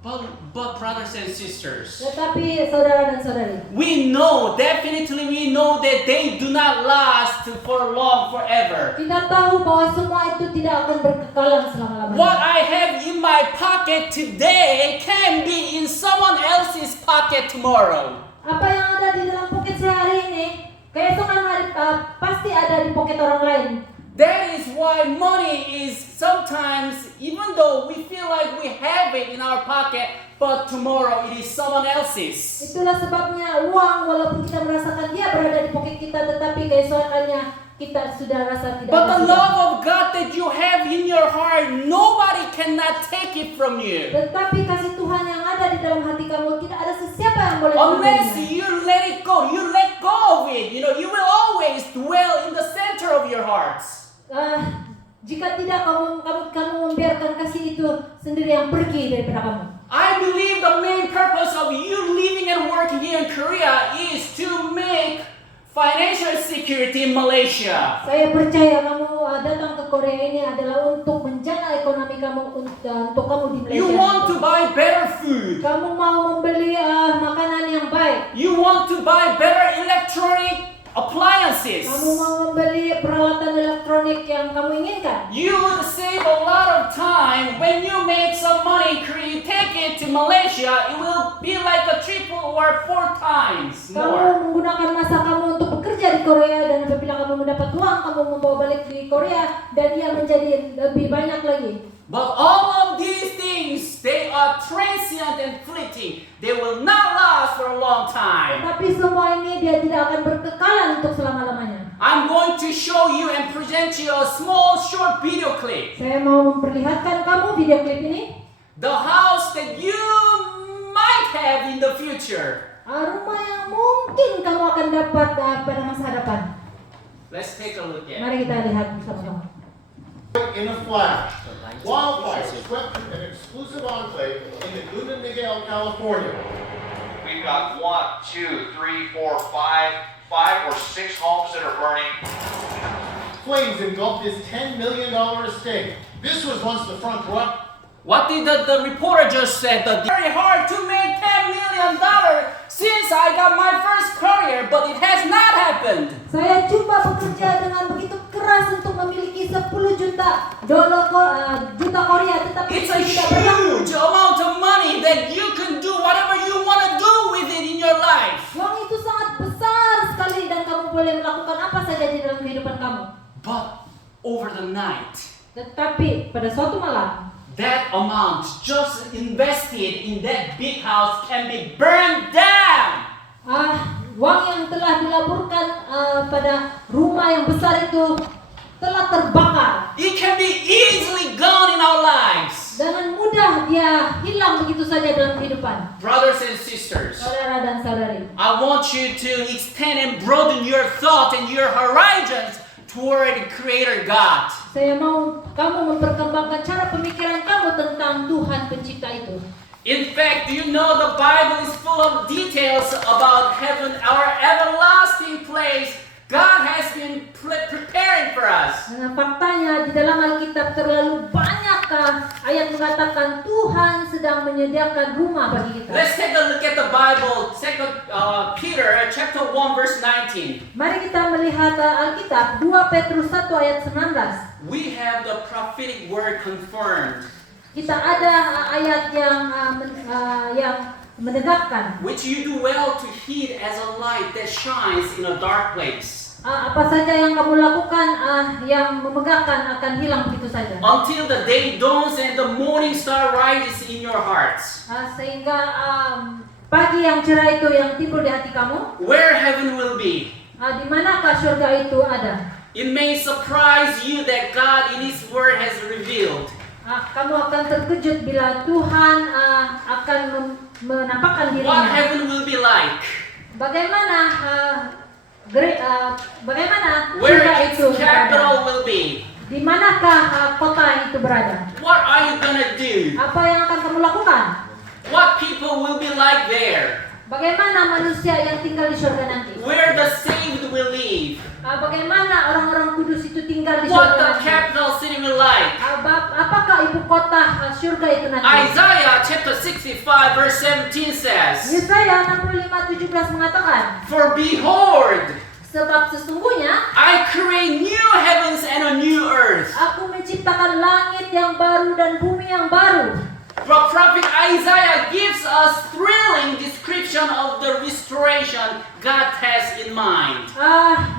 But brothers and sisters, Tetapi saudara dan saudari, definitely we know that they do not last for long, forever. kita tahu bahwa semua itu tidak akan berkekalan selama-lamanya. What I have in my pocket today can be in someone else's pocket tomorrow. Apa yang ada di dalam poket saya hari ini, keesokan hari pasti ada di poket orang lain. That is why money is sometimes, even though we feel like we have it in our pocket, but tomorrow it is someone else's. Itulah sebabnya uang, walaupun kita merasakan dia berada di poket kita, tetapi keesokannya kita sudah rasa tidak But ada. the love of God that you have in your heart, nobody cannot take it from you. Tetapi kasih Tuhan yang ada di dalam hati kamu, tidak ada sesiapa yang boleh Unless mengambilnya. you let it go, you let go of it. You will always dwell in the center of your hearts. Jika tidak kamu membiarkan kasih itu sendiri yang pergi daripada kamu. I believe the main purpose of you living and working here in Korea is to make financial security in Malaysia. Saya percaya kamu datang ke Korea ini adalah untuk menjaga ekonomi kamu untuk kamu di Malaysia. You want to buy better food. Kamu mau membeli makanan yang baik. You want to buy better electronic appliances. Kamu mau membeli peralatan elektronik yang kamu inginkan. You would save a lot of time when you make some money, you take it to Malaysia, it will be like a triple or 4 times Kamu more. menggunakan masa kamu untuk bekerja di Korea, dan apabila kamu mendapat uang, kamu membawa balik di Korea dan ia menjadi lebih banyak lagi. But all of these things, they are transient and fleeting. They will not last for a long time. Tapi semua ini dia tidak akan berkekalan untuk selama-lamanya. I'm going to show you and present you a small short video clip. Saya mau memperlihatkan kamu video klip ini. The house that you might have in the future. Rumah yang mungkin kamu akan dapat pada masa hadapan. Let's take a look at it. Mari kita lihat bersama-sama. In a flash, wildfire swept an exclusive enclave in Laguna Niguel, California. We've got 1, 2, 3, 4, 5 or 6 homes that are burning. Flames engulfed this $10 million estate. This was once the front row. What did the reporter just said? Very hard to make $10 million since I got my first career, but it has not happened. Saya coba bekerja dengan begitu keras untuk memiliki 10 juta Korea, tetapi It's a itu tidak berlaku. huge amount of money that you can do whatever you want to do with it in your life. Uang itu sangat besar sekali dan kamu boleh melakukan apa saja di dalam kehidupan kamu. But over the night, Tetapi pada suatu malam, that amount just invested in that big house can be burned down. uang yang telah dilaburkan pada rumah yang besar itu telah terbakar. It can be easily gone in our lives. Dengan mudah dia hilang begitu saja dalam kehidupan. Brothers and sisters, Saudara dan saudari, I want you to extend and broaden your thought and your horizons toward the Creator God. saya mau kamu memperkembangkan cara pemikiran kamu tentang Tuhan pencipta itu. In fact, do you know the Bible is full of details about heaven, our everlasting place God has been preparing for us. Nah, faktanya di dalam Alkitab terlalu banyak ayat mengatakan Tuhan sedang menyediakan rumah bagi kita. Let's take a look at the Bible, 2 Peter chapter 1 verse 19. Mari kita melihat Alkitab 2 Petrus 1 ayat 19. We have the prophetic word confirmed, Kita ada ayat yang menegakkan. which you do well to heed as a light that shines in a dark place, Apa saja yang kamu lakukan yang memegahkan akan hilang begitu saja. until the day dawns and the morning star rises in your hearts. Sehingga pagi yang cerah itu yang timbul di hati kamu. Where heaven will be. Di manakah surga itu ada? It may surprise you that God in His Word has revealed. Kamu akan terkejut bila Tuhan akan menampakkan What dirinya. heaven will be like. Bagaimana Where surga its itu berada? capital will be. Di manakah kota itu berada? What are you gonna do? Apa yang akan kamu lakukan? What people will be like there? Bagaimana manusia yang tinggal di surga nanti? Where the saved will live? Bagaimana orang-orang kudus itu tinggal di What surga the nanti? capital city will like? apakah ibu kota surga itu nanti? Isaiah chapter 65 verse 17 says, Yesaya 65:17 mengatakan, "For behold, sebab sesungguhnya I create new heavens and a new earth." aku menciptakan langit yang baru dan bumi yang baru. The prophet Isaiah gives us thrilling description of the restoration God has in mind.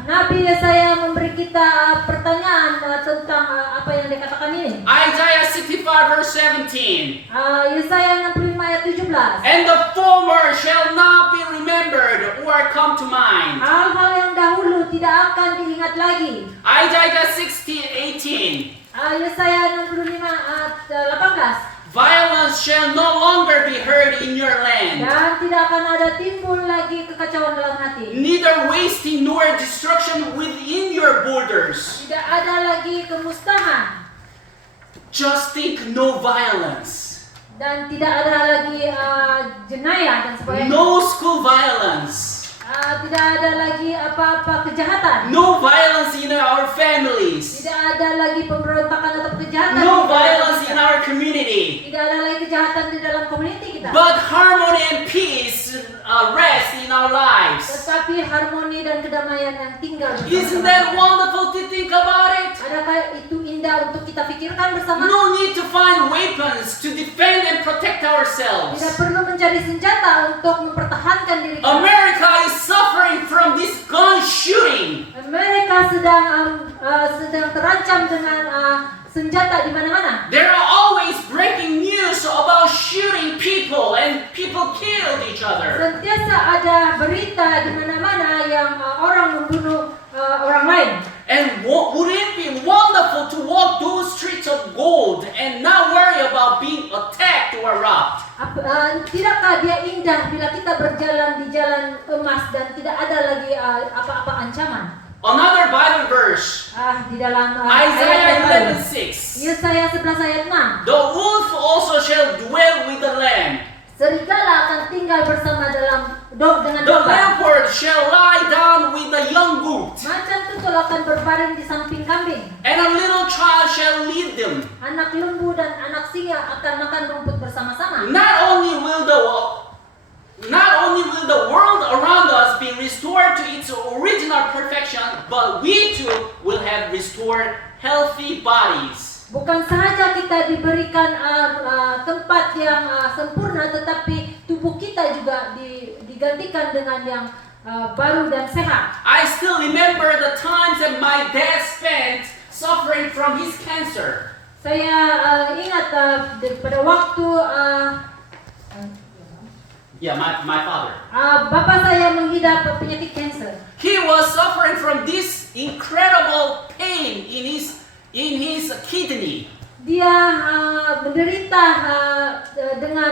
Nabi Yesaya memberi kita pertanyaan tentang apa yang dikatakan ini. Isaiah 65 verse 17. Yesaya 65 ayat 17. "And the former shall not be remembered or come to mind." Hal-hal yang dahulu tidak akan diingat lagi. Isaiah 60:18. Yesaya 65 ayat 18. "Violence shall no longer be heard in your land, Dan tidak akan ada timbul lagi kekacauan dalam hati. neither wasting nor destruction within your borders." Tidak ada lagi kemusnahan. Just think, no violence, Dan tidak ada lagi jenayah dan sebagainya. no school violence, Tidak ada lagi apa-apa kejahatan. no violence in our families, Tidak ada lagi pemberontakan atau kejahatan. no di dalam violence kita. in our community, Tidak ada lagi kejahatan di dalam komuniti kita. but harmony and peace rest in our lives. Tetapi harmoni dan kedamaian yang tinggal Isn't bersama. that wonderful to think about it? Adakah itu indah untuk kita pikirkan bersama? No need to find weapons to defend and protect Tidak ourselves. perlu mencari senjata untuk mempertahankan diri kita. America is suffering from this gun shooting. Amerika sedang terancam dengan senjata di mana-mana. There are always breaking news about shooting people and people killed each other. Sentiasa ada berita di mana-mana yang orang membunuh orang lain. And would it be wonderful to walk those streets of gold and not worry about being attacked or robbed? Tidakkah dia indah bila kita berjalan di jalan emas dan tidak ada lagi apa-apa ancaman? Another Bible verse, Di dalam Isaiah ayat 11:6. Yesaya 11 ayat 6. The wolf also shall dwell with the lamb. Serigala akan tinggal bersama dengan The domba. leopard shall lie down with the young goat, Macan tutul akan berbaring di samping kambing. and a little child shall lead them. Anak lembu dan anak singa akan makan rumput bersama-sama. Not only will the world around us be restored to its original perfection, but we too will have restored healthy bodies. Bukan sahaja kita diberikan tempat yang sempurna, tetapi tubuh kita juga digantikan dengan yang baru dan sehat. I still remember the times that my dad spent suffering from his cancer. Saya ingat pada waktu My father. bapak saya mengidap penyakit kanker. He was suffering from this incredible pain in his kidney. Dia menderita dengan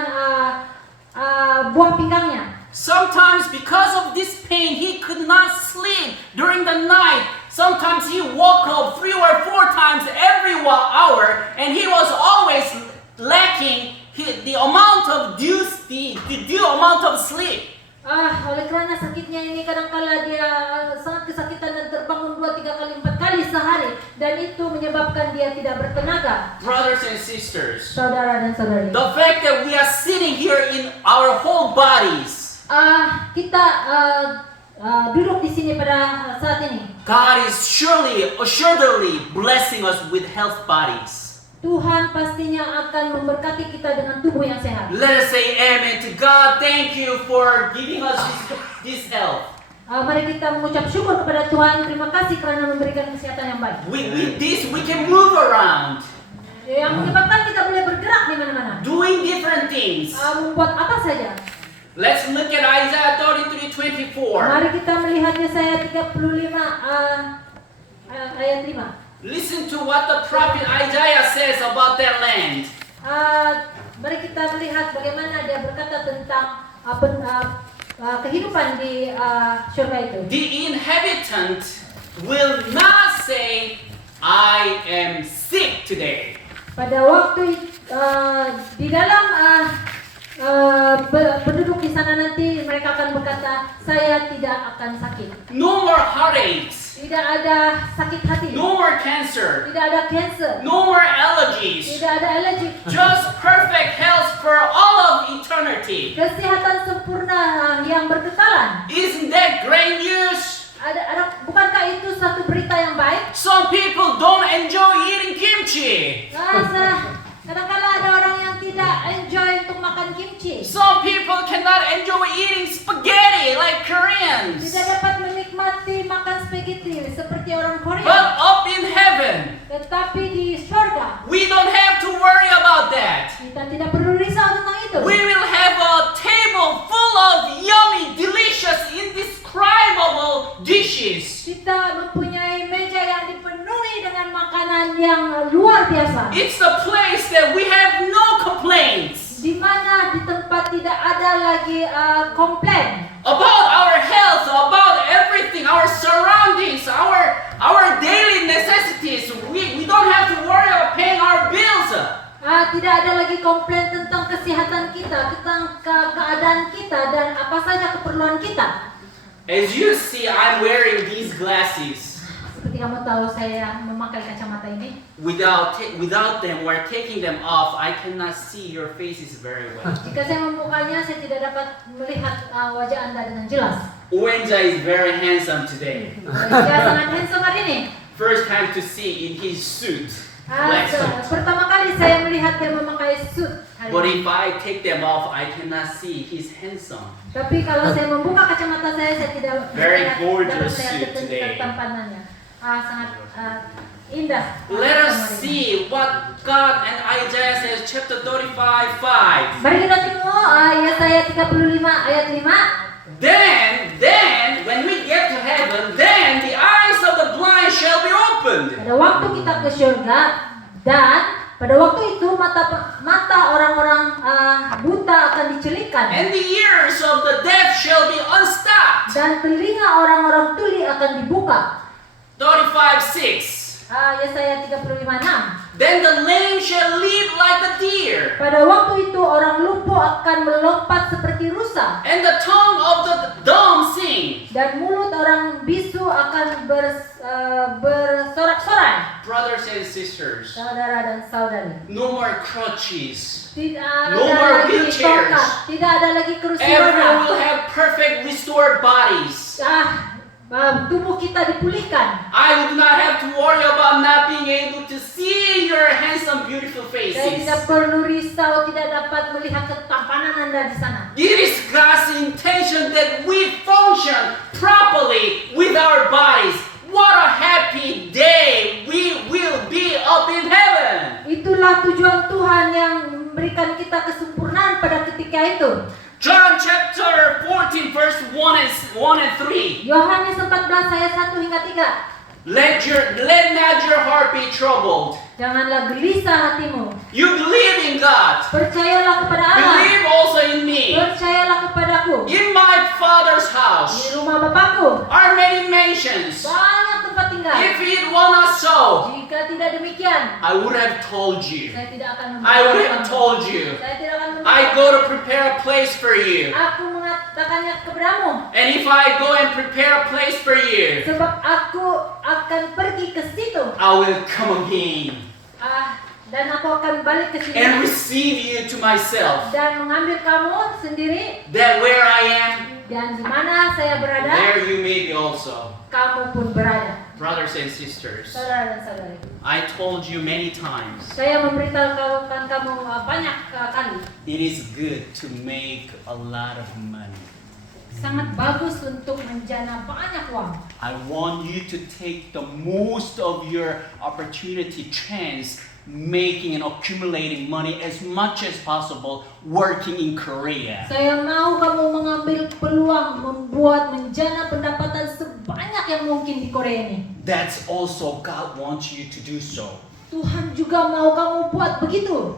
buah pinggangnya. Sometimes because of this pain, he could not sleep during the night. Sometimes he woke up 3 or 4 times every hour, and he was always lacking the amount of due amount of sleep. Oleh karena sakitnya ini kadang-kala dia sangat kesakitan dan terbangun 2, 3 kali, 4 kali sehari, dan itu menyebabkan dia tidak bertenaga. Brothers and sisters, Saudara dan saudari, the fact that we are sitting here in our whole bodies, kita duduk di sini pada saat ini. God is assuredly blessing us with health bodies. Tuhan pastinya akan memberkati kita dengan tubuh yang sehat. Let us say amen to God. Thank you for giving us this health. Mari kita mengucap syukur kepada Tuhan. Terima kasih kerana memberikan kesehatan yang baik. With this, we can move around, Yang menyebabkan kita boleh bergerak di mana-mana. doing different things. Membuat apa saja. Let's look at Isaiah 33:24. Mari kita melihat Yesaya 35 ayat 5. Listen to what the prophet Isaiah says about that land. Mari kita melihat bagaimana dia berkata tentang kehidupan di surga itu. The inhabitant will not say, I am sick today. Pada waktu di dalam penduduk di sana nanti mereka akan berkata, saya tidak akan sakit. No more heartaches. Tidak ada sakit hati. no more cancer, Tidak ada cancer. no more allergies. Tidak ada alergi. Just perfect health for all of eternity. Kesehatan sempurna yang berkekalan. Isn't that great news? Bukankah itu satu berita yang baik? Some people don't enjoy eating kimchi. Kadang-kadang ada orang yang tidak enjoy untuk makan kimchi. Some people cannot enjoy eating spaghetti like Koreans. Tidak dapat menikmati makan spaghetti seperti orang But Korea. up in heaven, Tetapi di surga, we don't have to worry about that. kita tidak perlu risau tentang itu. We will have a table full of yummy, delicious, indescribable dishes. Kita mempunyai meja yang dipenuhi dengan makanan yang luar biasa. It's the place that we have no complaints Di mana di tempat tidak ada lagi komplain about our health, about everything, our surroundings, our daily necessities. We don't have to worry about paying our bills. Tidak ada lagi komplain tentang kesehatan kita, tentang keadaan kita dan apa saja keperluan kita. As you see, I'm wearing these glasses. Seperti kamu tahu, saya memakai kacamata ini. Without them or taking them off, I cannot see your faces very well. Jika saya membukanya, saya tidak dapat melihat wajah Anda dengan jelas. Uenja is very handsome today. Dia sangat handsome hari ini. First time to see in his suit. Black suit. Pertama kali saya melihat dia memakai suit hari But ini. if I take them off, I cannot see he's handsome. Tapi kalau saya membuka kacamata saya tidak Very dapat gorgeous melihat suit today. ketampanannya. Sangat indah. Let us see what God and Isaiah says, chapter 35:5. Mari kita tengok Yesaya 35 ayat 5. Then, when we get to heaven, then the eyes of the blind shall be opened. Pada waktu kita ke surga dan pada waktu itu mata orang-orang buta akan dicelikkan And the ears of the deaf shall be unstopped. dan telinga orang-orang tuli akan dibuka. 35:6. Yesaya 35:6. Then the lame shall leap like a deer, Pada waktu itu orang lumpuh akan melompat seperti rusa and the tongue of the dumb sing. dan mulut orang bisu akan bersorak-sorai. Brothers and sisters, Saudara dan saudari, no more crutches. tidak No ada more lagi wheelchairs. tongkat, tidak ada lagi kursi Everyone will roda. have perfect restored bodies. Tubuh kita dipulihkan. I would not have to worry about not being able to see your handsome, beautiful Saya faces. tidak perlu risau, tidak dapat melihat ketampanan Anda di sana. It is God's intention that we function properly with our bodies. What a happy day we will be up in heaven. Itulah tujuan Tuhan yang memberikan kita kesempurnaan pada ketika itu. John chapter 14 verse 1 and 3. Yohanes 14 ayat 1 hingga 3. Let not your heart be troubled. Janganlah gelisah hatimu. You believe in God. Percayalah kepada Allah. Believe also in me. Percayalah kepadaku. In my Father's Di house rumah Bapakku are many mansions. banyak tempat tinggal. If it were not so, Jika tidak demikian, I would have told you. saya tidak akan I would have told you. Saya tidak akan I go to prepare a place for you. Aku mengatakannya kepadamu. And if I go and prepare a place for you, Sebab aku akan pergi ke situ. I will come again Dan aku akan balik ke sini. and receive you to myself. Dan mengambil kamu sendiri. That where I am, Dan di mana saya berada, there you may be also. kamu pun berada. Brothers and sisters, Saudara dan saudari. I told you many times, Saya memberitahukan kamu banyak kali. it is good to make a lot of money. Sangat bagus untuk menjana banyak uang. I want you to take the most of your opportunity, chance, making and accumulating money as much as possible working in Korea. Saya mau kamu mengambil peluang menjana pendapatan sebanyak yang mungkin di Korea ini. That's also God wants you to do so. Tuhan juga mau kamu buat begitu.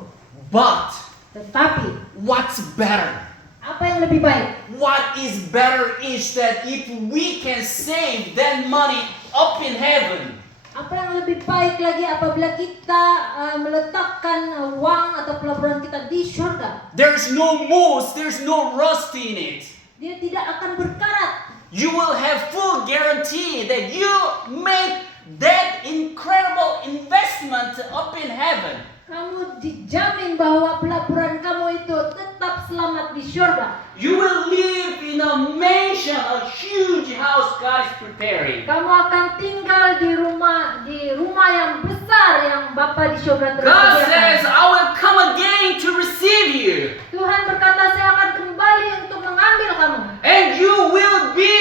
But Tetapi what's better? apa yang lebih baik? What is better is that if we can save that money up in heaven, Apa yang lebih baik lagi apabila kita meletakkan uang atau pelaburan kita di surga? there's no moss, there's no rust in it. Dia tidak akan berkarat. you will have full guarantee that you make that incredible investment up in heaven. Kamu dijamin bahwa pelaburan kamu itu tetap selamat di surga. You will live in a mansion, a huge house God is preparing. Kamu akan tinggal di rumah yang besar yang Bapa di surga telah God sediakan. says, I will come again to receive you. Tuhan berkata, saya akan kembali untuk mengambil kamu. And you will be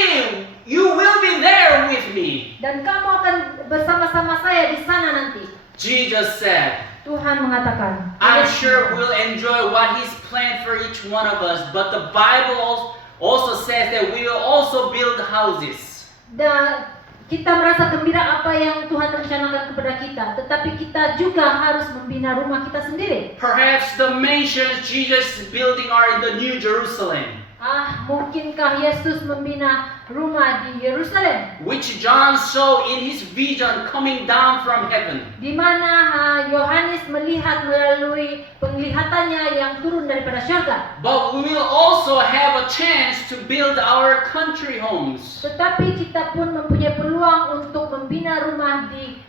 there with me. Dan kamu akan bersama-sama saya di sana nanti. Jesus said, Tuhan mengatakan, I'm sure we'll enjoy what He's planned for each one of us, but the Bible also says that we will also build houses. Dan kita merasa gembira apa yang Tuhan rencanakan kepada kita, tetapi kita juga harus membina rumah kita sendiri. Perhaps the mansions Jesus is building are in the New Jerusalem, Mungkinkah Yesus membina rumah di Yerusalem, which John saw in his vision coming down from heaven. di mana Yohanes melihat melalui penglihatannya yang turun daripada surga. But we will also have a chance to build our country homes. Tetapi kita pun mempunyai peluang untuk membina rumah di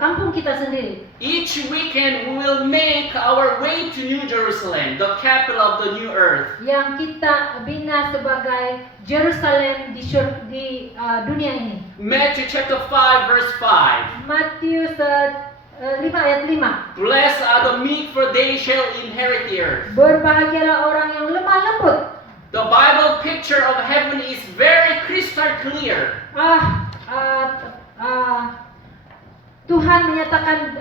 kampung kita sendiri. Each weekend we will make our way to New Jerusalem, the capital of the new earth. Yang kita bina sebagai Jerusalem di dunia ini. Matthew chapter 5 verse 5. Matius 5 ayat 5. Blessed are the meek, for they shall inherit the earth. Berbahagialah orang yang lemah lembut. The Bible picture of heaven is very crystal clear. Tuhan menyatakan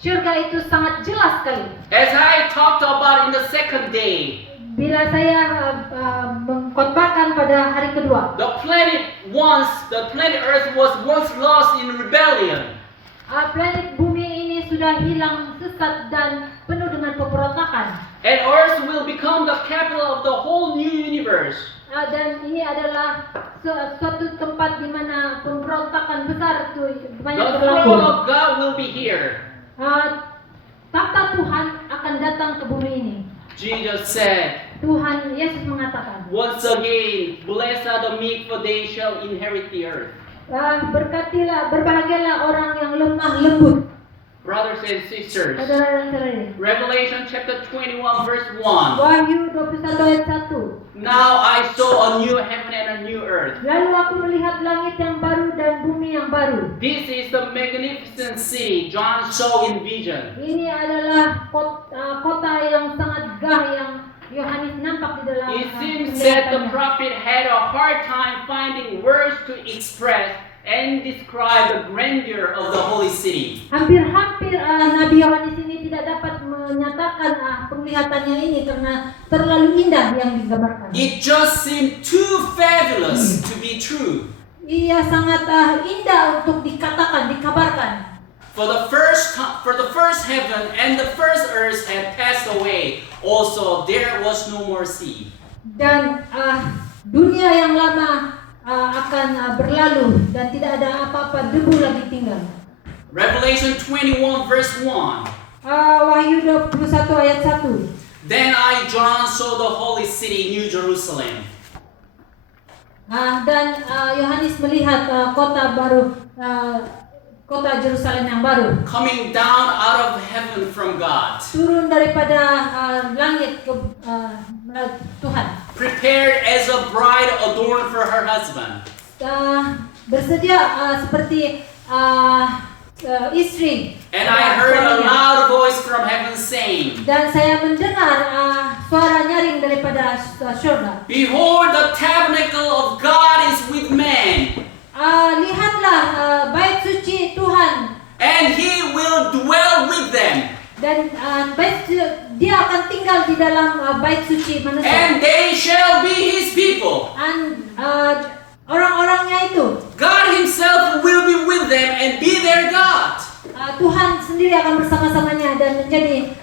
surga itu sangat jelas sekali. As I talked about in the second day, Bila saya mengkhotbahkan pada hari kedua, the planet Earth was once lost in rebellion. Planet bumi ini sudah hilang sesat dan penuh dengan pemberontakan. And Earth will become the capital of the whole new universe. Dan ini adalah suatu tempat di mana pemberontakan besar itu banyak The berlaku. throne of God will be here. Tahta Tuhan akan datang ke bumi ini. Jesus said, Tuhan Yesus mengatakan, once again, blessed are the meek, for they shall inherit the earth. Berbahagialah orang yang lemah lembut. Brothers and sisters, Saudara dan saudari. Revelation chapter 21 verse 1. Wahyu 21 ayat 1. Now I saw a new heaven and a new earth. Lalu aku melihat langit yang baru dan bumi yang baru. This is the magnificent city John saw in vision. Ini adalah kota yang sangat megah yang Yohanes nampak di dalam. It seems that the prophet had a hard time finding words to express and describe the grandeur of the holy city. Hampir-hampir Nabi Yohanes ini tidak dapat menyatakan penglihatannya ini karena terlalu indah yang digambarkan. It just seemed too fabulous to be true. Ia sangat indah untuk dikatakan, dikabarkan. For the first heaven and the first earth had passed away. Also there was no more sea. Dan dunia yang lama akan berlalu dan tidak ada apa-apa, debu lagi tinggal. Revelation 21 verse 1. Wahyu 21 ayat 1. Then I, John, saw the holy city, New Jerusalem. Dan Yohanes melihat kota baru, kota Jerusalem yang baru, Coming down out of heaven from God. turun daripada langit ke Tuhan. Prepared as a bride adorned for her husband. Bersedia seperti istri. And I heard a loud voice from heaven saying, Dan saya mendengar suara nyaring daripada surga. Behold, the tabernacle of God is with man, Lihatlah bait suci Tuhan, and He will dwell with them, dan dia akan tinggal di dalam bait suci manusia. and they shall be His people. Orang-orangnya itu, God Himself will be with them and be their God. Tuhan sendiri akan bersama-samanya dan menjadi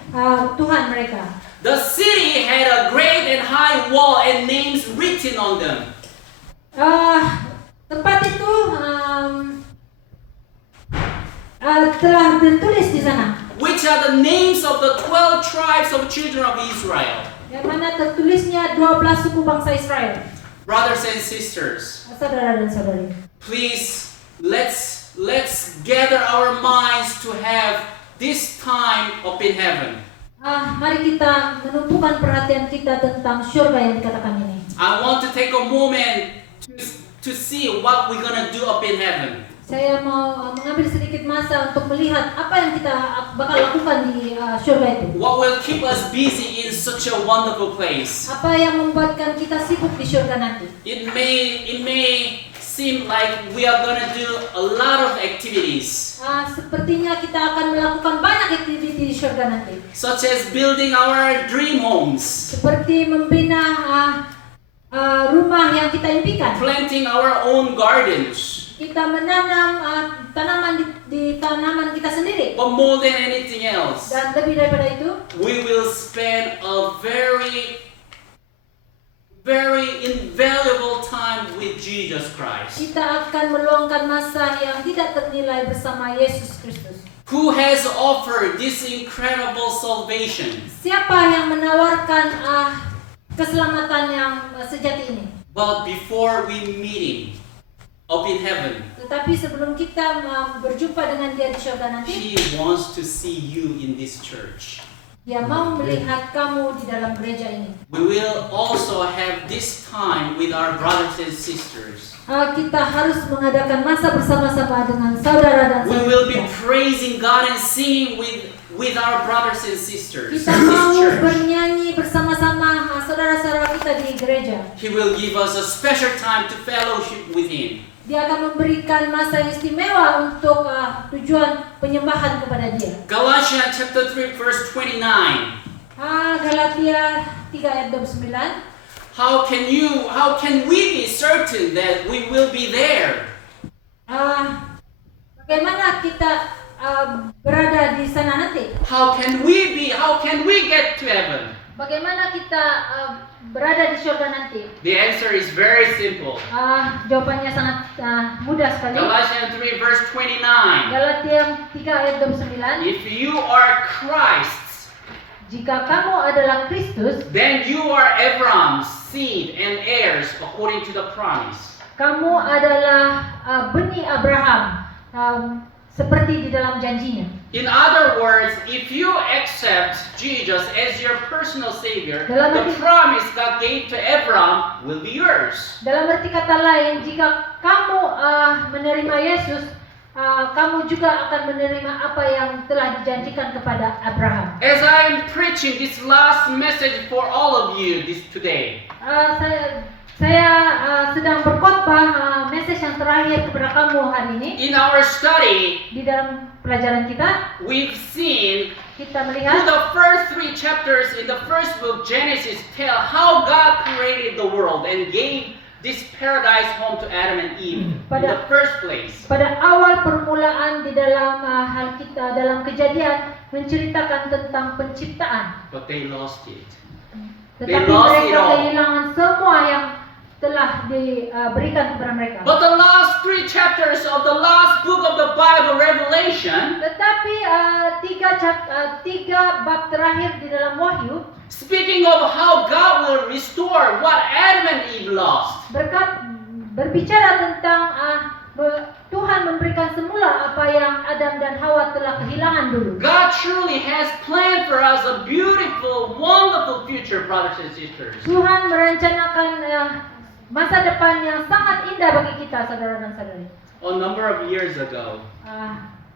Tuhan mereka. The city had a great and high wall and names written on them. Tempat itu telah tertulis di sana, Which are the names of the 12 tribes of children of Israel. yang mana tertulisnya 12 suku bangsa Israel. Brothers and sisters, Saudara dan saudari, please let's gather our minds to have this time up in heaven. mari kita menumpukan perhatian kita tentang surga yang dikatakan ini. I want to take a moment to see what we're gonna do up in heaven. Saya mau mengambil sedikit masa untuk melihat apa yang kita bakal lakukan di surga itu. What will keep us busy in such a wonderful place? Apa yang membuatkan kita sibuk di surga nanti? It may seem like we are gonna do a lot of activities, Sepertinya kita akan melakukan banyak aktiviti di surga nanti. such as building our dream homes, Seperti membina rumah yang kita impikan. planting our own gardens. Kita menanam tanaman di tanaman kita sendiri. But more than anything else, Dan lebih daripada itu, we will spend a very invaluable time with Jesus Christ, kita akan meluangkan masa yang tidak ternilai bersama Yesus Kristus. who has offered this incredible salvation. Siapa yang menawarkan keselamatan yang sejati ini? But before we meet Him up in heaven, Tetapi sebelum kita berjumpa dengan Dia di surga nanti, He wants to see you in this church. Dia mau melihat kamu di dalam gereja ini. We will also have this time with our brothers and sisters. Kita harus mengadakan masa bersama-sama dengan saudara dan We will be saudari kita. praising God and singing with our brothers and sisters in Kita this mau church. bernyanyi bersama-sama saudara-saudara kita di gereja. He will give us a special time to fellowship with Him. Dia akan memberikan masa yang istimewa untuk tujuan penyembahan kepada Dia. Galatians chapter 3 verse 29. Galatia 3 ayat 29. How can we be certain that we will be there? Bagaimana kita berada di sana nanti? How can we get to heaven? Bagaimana kita berada di surga nanti? The answer is very simple. Jawabannya sangat mudah sekali. Galatians 3 verse 29. Galatia 3 ayat 29. If you are Christ's, Jika kamu adalah Kristus, then you are Abraham's seed and heirs according to the promise. kamu adalah benih Abraham, seperti di dalam janjinya. In other words, if you accept Jesus as your personal savior, the promise God gave to Abraham will be yours. Dalam arti kata lain, jika kamu menerima Yesus, kamu juga akan menerima apa yang telah dijanjikan kepada Abraham. As I am preaching this last message for all of you today, Saya sedang berkhotbah message yang terakhir kepada kamu hari ini. in our study, Di dalam pelajaran kita, we've seen kita through melihat the first 3 chapters in the first book, Genesis, tell how God created the world and gave this paradise home to Adam and Eve in the first place. pada awal permulaan di dalam hal kita dalam Kejadian menceritakan tentang penciptaan. But they lost it. Tetapi lost it mereka all. kehilangan semua yang telah diberikan kepada mereka. But the last 3 chapters of the last book of the Bible, Revelation, Tetapi tiga bab terakhir di dalam Wahyu speaking of how God will restore what Adam and Eve lost. berbicara tentang Tuhan memberikan semula apa yang Adam dan Hawa telah kehilangan dulu. God truly has planned for us a beautiful, wonderful future, brothers and sisters. Tuhan merencanakan masa depan yang sangat indah bagi kita, saudara dan saudari. A number of years ago,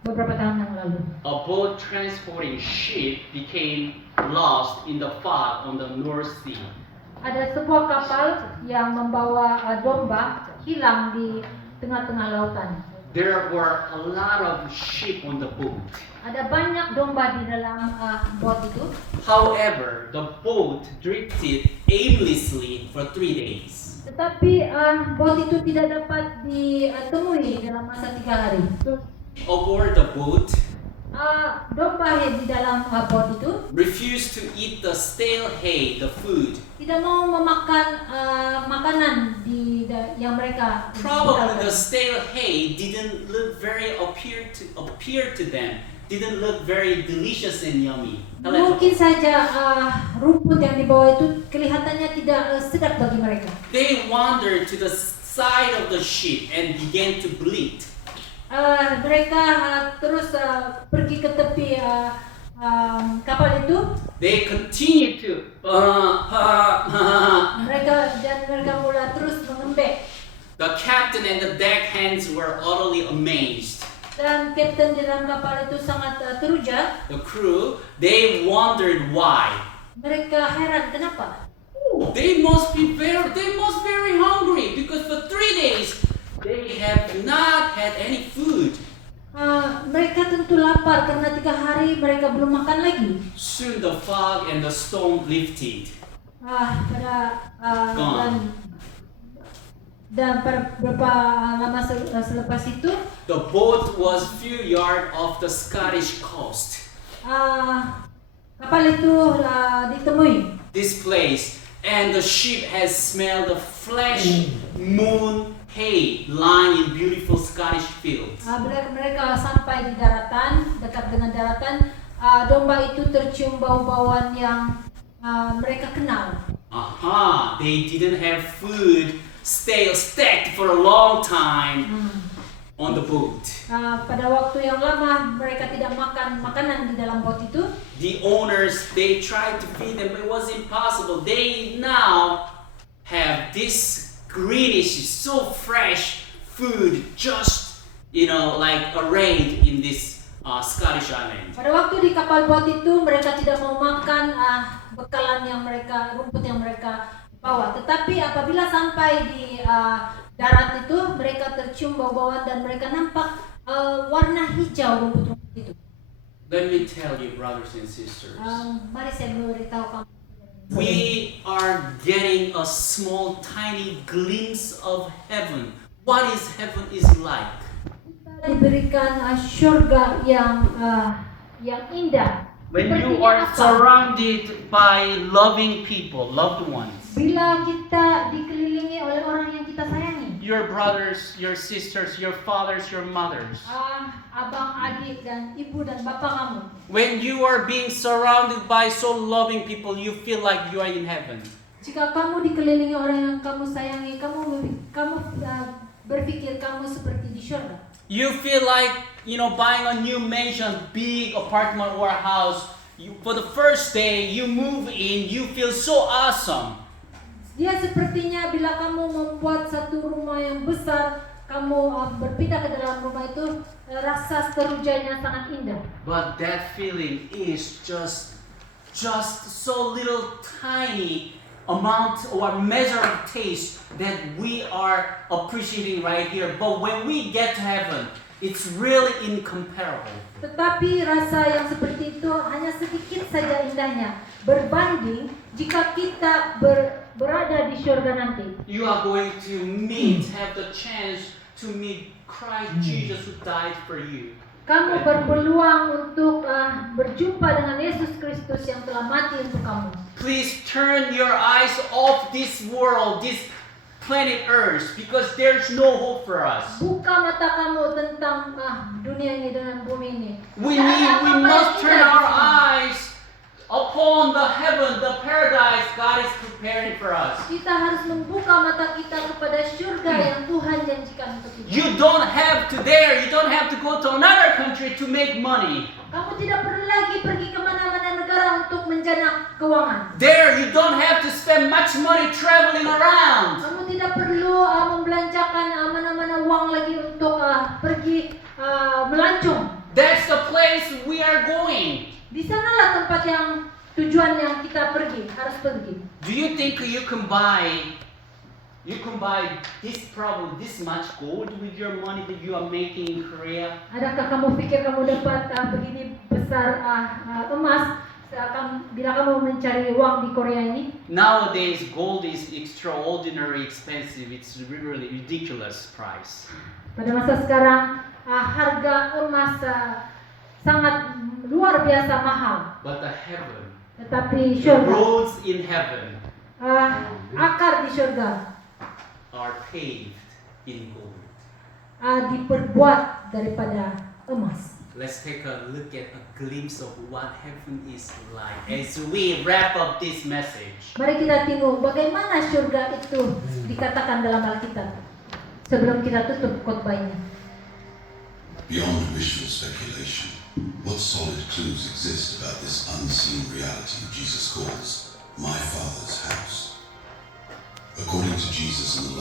Beberapa tahun yang lalu, a boat transporting sheep became lost in the fog on the North Sea. ada sebuah kapal yang membawa domba hilang di tengah-tengah lautan. There were a lot of sheep on the boat. Ada banyak domba di dalam bot itu. However, the boat drifted aimlessly for 3 days. Tetapi bot itu tidak dapat ditemui dalam masa 3 hari. Aboard the boat, Domba yang di dalam bot itu refused to eat the stale hay, the food. tidak mau memakan makanan yang mereka Probably the tinggalkan. stale hay didn't look very appear to them didn't look very delicious and yummy. Kalian Mungkin saja rumput yang dibawa itu kelihatannya tidak sedap bagi mereka. They wandered to the side of the ship and began to bleat. Mereka terus pergi ke tepi kapal itu. They continued to mereka mulai terus mengembek. The captain and the deckhands were utterly amazed. Dan kapten di dalam kapal itu sangat teruja. The crew, they wondered why. Mereka heran kenapa. They must very hungry because for 3 days they have not had any food. Mereka tentu lapar karena 3 hari mereka belum makan lagi. Soon the fog and the storm lifted. Dan beberapa lama selepas itu, The boat was few yards off the Scottish coast. kapal itu ditemui. This place, and the ship has smelled the fresh moon hay lying in beautiful Scottish fields. Mereka sampai di daratan, dekat dengan daratan. Domba itu tercium bau-bauan yang mereka kenal. They didn't have food stacked for a long time on the boat. Pada waktu yang lama mereka tidak makan makanan di dalam bot itu. The owners, they tried to feed them, but it was impossible. They now have this greenish, so fresh food just, like arrayed in this Scottish island. Pada waktu di kapal bot itu mereka tidak mau makan bekalan rumput yang mereka bawa. Tetapi apabila sampai di darat itu mereka tercium bau-bauan dan mereka nampak warna hijau rumput-rumput itu. Let me tell you, brothers and sisters. Mari saya beritahu kamu. We are getting a small, tiny glimpse of heaven. What is heaven is like? Kita diberikan surga yang indah. When you Sepertinya are apa? surrounded by loving people, loved ones. Bila kita dikelilingi oleh orang yang kita sayangi. Your brothers, your sisters, your fathers, your mothers. Abang, adik, dan ibu dan bapak kamu. When you are being surrounded by so loving people, you feel like you are in heaven. Jika kamu dikelilingi orang yang kamu sayangi, kamu berpikir kamu seperti di surga. You feel like, buying a new mansion, big apartment or a house. For the first day you move in, you feel so awesome. Dia sepertinya bila kamu membuat satu rumah yang besar, kamu berpindah ke dalam rumah itu, rasa terujanya sangat indah. But that feeling is just so little tiny amount or measure of taste that we are appreciating right here. But when we get to heaven, it's really incomparable. Tetapi rasa yang seperti itu hanya sedikit saja indahnya berbanding jika kita berada di surga nanti. You are going to have the chance to meet Christ Jesus who died for you. Kamu berpeluang untuk berjumpa dengan Yesus Kristus yang telah mati untuk kamu. Please turn your eyes off this world, this planet Earth, because there's no hope for us. Buka mata kamu tentang dunia ini dengan bumi ini. We Tidak ada apa-apa yang must turn indah di our sini. eyes upon the heaven, the paradise God is preparing for us. Kita harus membuka mata kita kepada surga yang Tuhan janjikan untuk kita. You don't have to go to another country to make money. Kamu tidak perlu lagi pergi ke mana-mana negara untuk menjana keuangan. There you don't have to spend much money traveling around. Kamu tidak perlu membelanjakan mana-mana uang lagi untuk pergi melancong. That's the place we are going. Di sanalah tempat yang tujuan yang kita harus pergi. Do you think you can buy this much gold with your money that you are making in Korea? Adakah kamu pikir kamu dapat begini besar emas bila kamu mencari uang di Korea ini? Nowadays, gold is extraordinary expensive. It's really ridiculous price. Pada masa sekarang harga emas sangat luar biasa mahal. But the heaven, Tetapi the surga, roads in heaven akar di surga are paved in gold. diperbuat daripada emas. let's take a look at a glimpse of what heaven is like as we wrap up this message. Mari kita tengok bagaimana surga itu dikatakan dalam Alkitab. Sebelum kita tutup khotbahnya. Beyond wishful speculation, what solid clues exist about this unseen reality Jesus calls my Father's house? According to Jesus in the